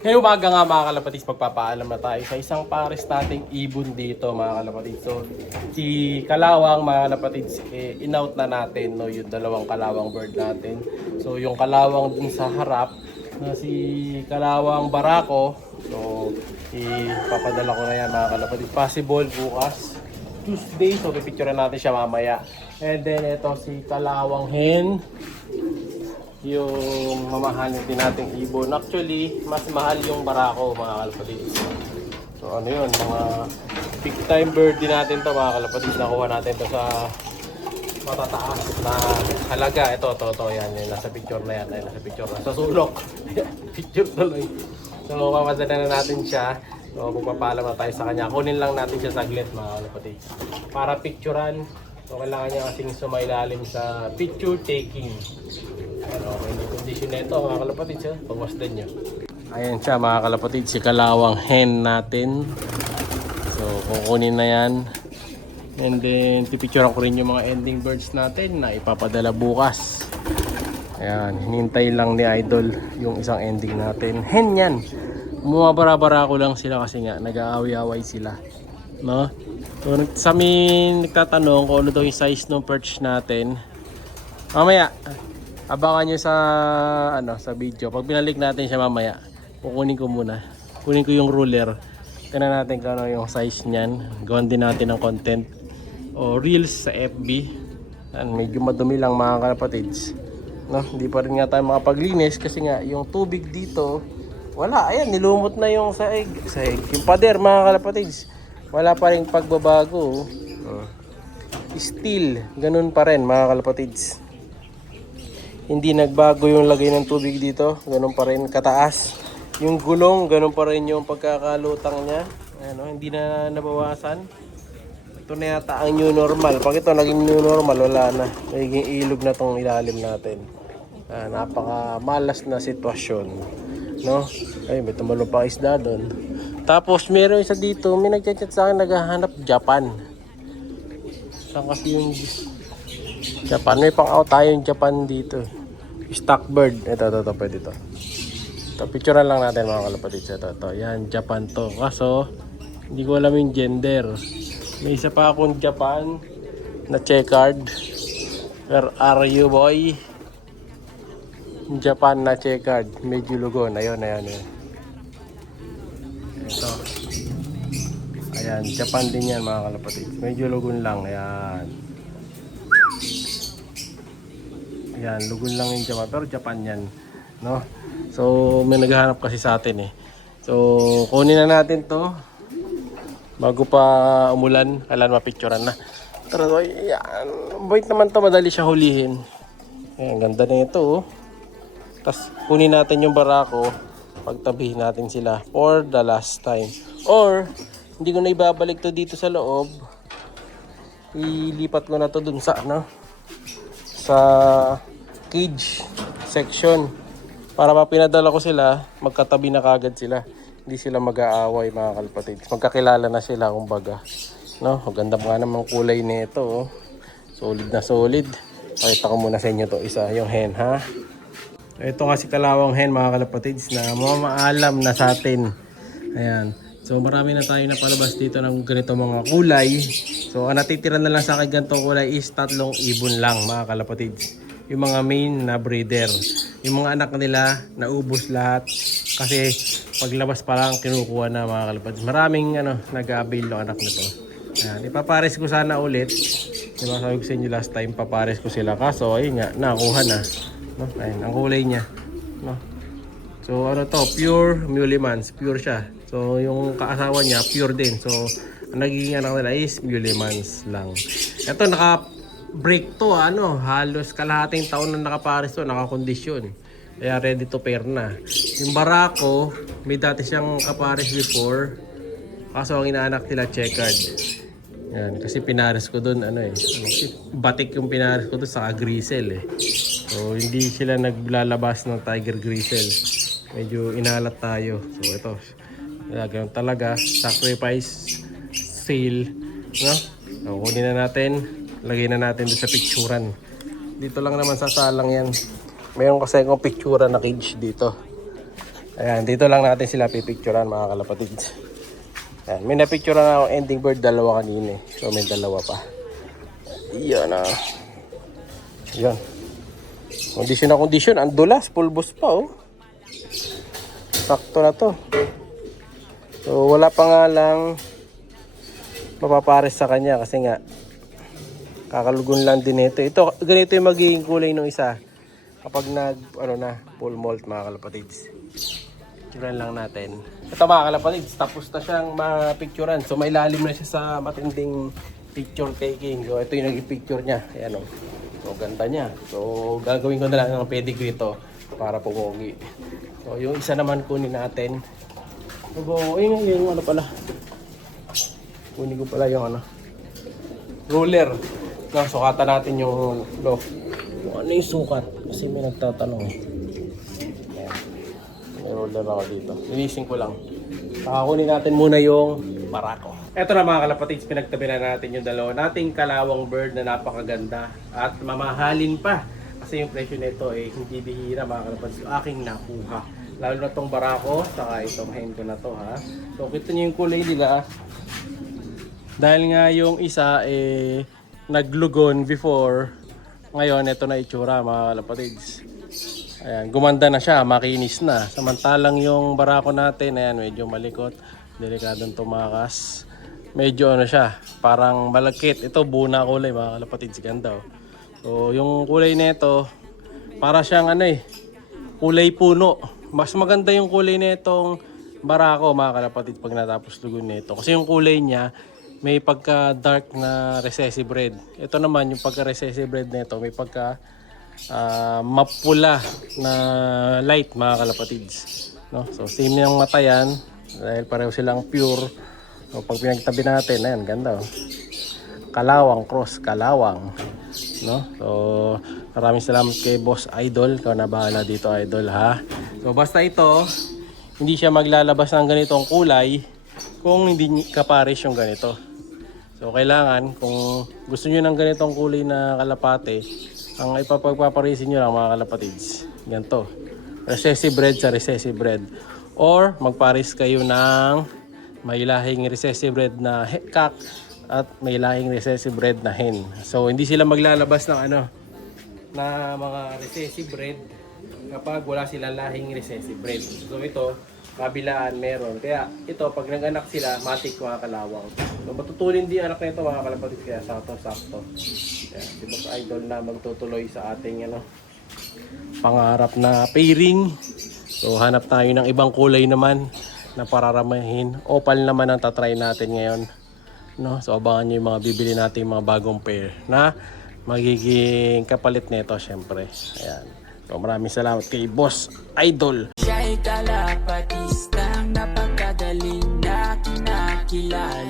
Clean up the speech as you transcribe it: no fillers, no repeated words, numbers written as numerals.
Ngayong umaga nga mga kalapatids, magpapaalam na tayo sa isang pares nating ibon dito mga kalapatids. So, si Kalawang mga kalapatids, in-out na natin no, yung dalawang kalawang bird natin. So, yung kalawang dun sa harap na si Kalawang Barako, so, ipapadala ko na yan mga kalapatids. Possible bukas, Tuesday, so pipicturean natin siya mamaya. And then, ito si Kalawang Hen, yung mamahalin din nating ibon. Actually, mas mahal yung Barako mga kalapatids. So ano yun, mga big time bird din natin to mga kalapatids. Nakuha natin to sa matataas na halaga. Ito, yan. Yung nasa picture na yan. Ay, nasa picture na. Sa sulok. Picture tuloy. So papadala na natin siya. So magpapaalam na tayo sa kanya. Kunin lang natin siya saglit mga kalapatids. Para picturean. So kailangan niya kasing sumailalim sa picture taking. Ano, may condition na ito mga kalapatids ha, pagmasdan nyo. Ayan siya mga kalapatids, si Kalawang Hen natin. So kukunin na yan. And then pipicturean ko rin yung mga ending birds natin na ipapadala bukas. Ayan, hinintay lang ni Idol yung isang ending natin. Hen yan. Bumabara-bara ko lang sila kasi nga nag-aaway-aaway sila, no? So sa amin nagtatanong kung ano daw yung size ng perch natin. Mamaya abangan nyo sa sa video. Pag binalik natin siya mamaya, kukunin ko muna. Kunin ko yung ruler. Tingnan natin kung ano yung size niyan. Gawan din natin ng content o reels sa FB. Yan, medyo madumi lang mga kalapatids. No, hindi pa rin nga tayo makapaglinis kasi nga yung tubig dito wala. Ayan, nilumot na yung saig. Yung pader mga kalapatids. Wala pa rin pagbabago. Still, ganun pa rin mga kalapatids. Hindi nagbago yung lagay ng tubig dito. Ganun pa rin kataas. Yung gulong, ganun pa rin yung pagkakalutang niya. Ano, hindi na nabawasan. Ito na yata ang new normal. Pag ito naging new normal, wala na. Naging ilog na tong ilalim natin. Napaka malas na sitwasyon. No? Ay, may tumalong pa isda doon. Tapos meron isa dito, may nagchat-chat sa akin, naghahanap Japan. Saan kasi yung Japan? May pang-out tayong Japan dito. Stock bird. Ito, pwede ito. Ito, picturean lang natin mga kalapatids. Ito. Yan, Japan to. Kaso, hindi ko alam yung gender. May isa pa akong Japan na checkered. Where are you, boy? Japan na checkered. Medyo lugon. Ayun. Ito. Ayan, Japan din yan mga kalapatids. Medyo lugon lang. Ayan. Yan, lugon lang yung Japan, pero Japan yan, no? So, may naghahanap kasi sa atin eh. So, kunin na natin to bago pa umulan. Kailan mapicturean na. Pero, yan. Bait naman to, madali siya hulihin. Ayan, ganda na ito, oh. Tapos, kunin natin yung Barako. Pagtabihin natin sila for the last time. Or, hindi ko na ibabalik to dito sa loob. Ilipat ko na to dun sa, sa cage section para pa pinadala ko sila, magkatabi na kagad sila, hindi sila mag-aaway mga kalapatids, magkakilala na sila kumbaga, no? Maganda pa nga namang kulay nito, oh. Solid na solid. Pakita ko muna sa inyo to isa, yung hen ha. Ito nga si Kalawang Hen mga kalapatids na mamaalam na sa atin. Ayan. So marami na tayo napalabas dito ng ganito mga kulay. So ang natitira na lang sa akin ganitong kulay is 3 ibon lang mga kalapatids. Yung mga main na breeder. Yung mga anak nila naubos lahat kasi paglabas pa lang kinukuha na mga kalapatids. Maraming nag-avail ng anak nito. Ayan, ipapares ko sana ulit. Diba sabi ko sa inyo last time, papares ko sila. Kaso ayun nga, nakuha na. No? Ayun, ang kulay niya. No? So ano to, pure Mulemans, pure siya. So yung kaasawa niya pure din. So ang nagiging anak nila is Mulemans lang. Ito naka-break to, halos kalahating taon na nakapares to, nakakondisyon. Kaya ready to pair na. Yung Barako, may dati siyang kapares before. Kaso ang inaanak nila checkered. Yan, kasi pinares ko doon batik yung pinares ko doon sa grisel eh. So hindi sila naglalabas ng tiger grisel. Medyo inalat tayo. So ito, ganun talaga, sacrifice sale, no? So, kunin na natin, lagay na natin doon sa picturean. Dito lang naman sasalang yan. Mayroon kasi akong picturean na cage dito. Ayan, dito lang natin sila pipicturean mga kalapatids. Ayan, may napicturean na akong ending bird, dalawa kanina eh. So may dalawa pa. Yan ah. Yan. Kondisyon na kondisyon. Ang dulas, pulbos pa oh. Sakto na to. So wala pa nga lang mapapares sa kanya kasi nga kakalugon lang din ito. Ito, ganito yung magiging kulay ng isa kapag full molt mga kalapatids. Picturean lang natin. Ito mga kalapatids, tapos na siyang ma-picturean. So may ilalim na siya sa matinding picture taking. So ito yung naging picture niya. Ayan o. So ganda niya. So gagawin ko na lang ng pedigree ito para pumogi. So yung isa naman kunin natin. So yung ano pala. Kunin ko pala yung ruler. No, sukatan natin yung kung ano yung sukat. Kasi may nagtatanong. Ayan. May ruler ako dito. Linisin ko lang. Kunin natin muna yung barako. Eto na mga kalapatids, pinagtabi na natin yung dalawa nating kalawang bird na napakaganda at mamahalin pa. Kasi yung presyo nito ay hindi bihira mga kalapatids. Yung aking nakuha. Lalo na tong barako, saka itong hen ko na to ha. So kita nyo yung kulay nila. Dahil nga yung isa naglugon before, ngayon ito na itsura mga kalapatids. Ayan, gumanda na siya, makinis na. Samantalang yung barako natin, ayan, medyo malikot, delikadong tumakas. Medyo siya, parang malagkit. Ito buo na kulay mga kalapatids, ganda oh. So yung kulay nito, para siyang kulay puno. Mas maganda yung kulay nitong barako mga kalapatids pag natapos lugon nito. Kasi yung kulay niya, may pagka dark na recessive red. Ito naman yung pagka recessive red nito, may pagka mapula na light mga kalapatids, no? So same yung mata yan dahil pareho silang pure. So pag pinagtabi natin, ayan, ganda oh. Kalawang cross kalawang, no? So maraming salamat kay Boss Idol, ikaw na bahala dito Idol ha. So basta ito, hindi siya maglalabas ng ganitong kulay kung hindi kapares yung ganito. So kailangan, kung gusto niyo ng ganitong kulay na kalapate, ang ipapagpaparisin nyo lang mga kalapatids, ganito, recessive red sa recessive red, or magparis kayo ng may lahing recessive red na cock at may lahing recessive red na hen. So hindi sila maglalabas ng na mga recessive red kapag wala silang lahing recessive red. So ito, kabilaan meron. Kaya ito, pag nag-anak sila, matik mga kalawang. So matutulin din anak na ito mga kalapatids, kaya sakto-sakto. Kaya si Boss Idol na magtutuloy sa ating pangarap na pairing. So hanap tayo ng ibang kulay naman na pararamahin. Opal naman ang tatry natin ngayon, no? So abangan nyo yung mga bibili natin, mga bagong pair na magiging kapalit nito syempre. Ayan. So maraming salamat kay Boss Idol. Siya'y kalapatistang napakagaling na kinakilala.